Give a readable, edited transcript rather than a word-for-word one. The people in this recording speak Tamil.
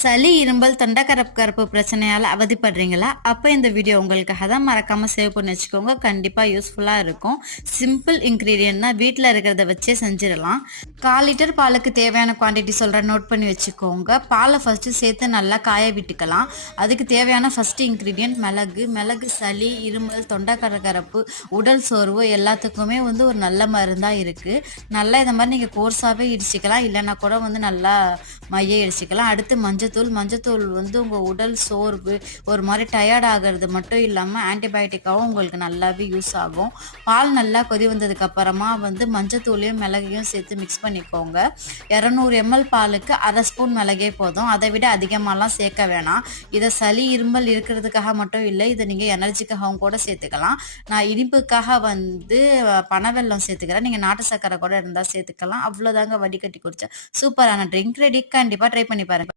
சளி, இருமல், தொண்டைக்கரப்பு பிரச்சனையால அவதிப்படுறீங்களா? அப்ப இந்த வீடியோ உங்களுக்காக தான். மறக்காம சேவ் பண்ணி வச்சுக்கோங்க. கண்டிப்பா யூஸ்ஃபுல்லா இருக்கும். சிம்பிள் இன்கிரீடியன்ட் தான். வீட்ல இருக்கிறத வச்சே செஞ்சிடலாம். 1/4 லிட்டர் பாலுக்கு தேவையான குவான்டிட்டி சொல்றேன், நோட் பண்ணி வச்சுக்கோங்க. பாலை ஃபர்ஸ்ட் சேர்த்து நல்லா காய விட்டுக்கலாம். அதுக்கு தேவையான ஃபர்ஸ்ட் இன்கிரீடியன்ட் மிளகு. மிளகு சளி, இருமல், தொண்டைக்கரப்பு, உடல் சோர்வு எல்லாத்துக்குமே ஒரு நல்ல மருந்தா இருக்கு. நல்லா இந்த மாதிரி நீங்க கோர்ஸாவே இடிச்சுக்கலாம், இல்லைன்னா கூட நல்லா மைய இடிச்சுக்கலாம். அடுத்து மஞ்சத்தூள். மஞ்சத்தூள் உங்க உடல் சோர்வு, ஒரு மாதிரி டயர்ட் ஆகிறது மட்டும் இல்லாமல் ஆன்டிபயோட்டிக்காகவும் உங்களுக்கு நல்லாவே யூஸ் ஆகும். பால் நல்லா கொதி வந்ததுக்கு அப்புறமா மஞ்சத்தூளையும் மிளகையும் சேர்த்து மிக்ஸ் பண்ணிக்கோங்க. 200 ml பாலுக்கு 1/2 ஸ்பூன் மிளகே போதும். அதை விட அதிகமாகலாம் சேர்க்க வேணாம். இதை சளி இருமல் இருக்கிறதுக்காக மட்டும் இல்லை, இதை நீங்கள் எனர்ஜிக்காகவும் கூட சேர்த்துக்கலாம். நான் இனிப்புக்காக பனவெல்லம் சேர்த்துக்கிறேன். நீங்கள் நாட்டு சர்க்கரை கூட இருந்தால் சேர்த்துக்கலாம். அவ்வளோதாங்க, வடிகட்டி குடிச்சா சூப்பரான ட்ரிங்க் ரெடி. கண்டிப்பாக ட்ரை பண்ணி பாருங்க.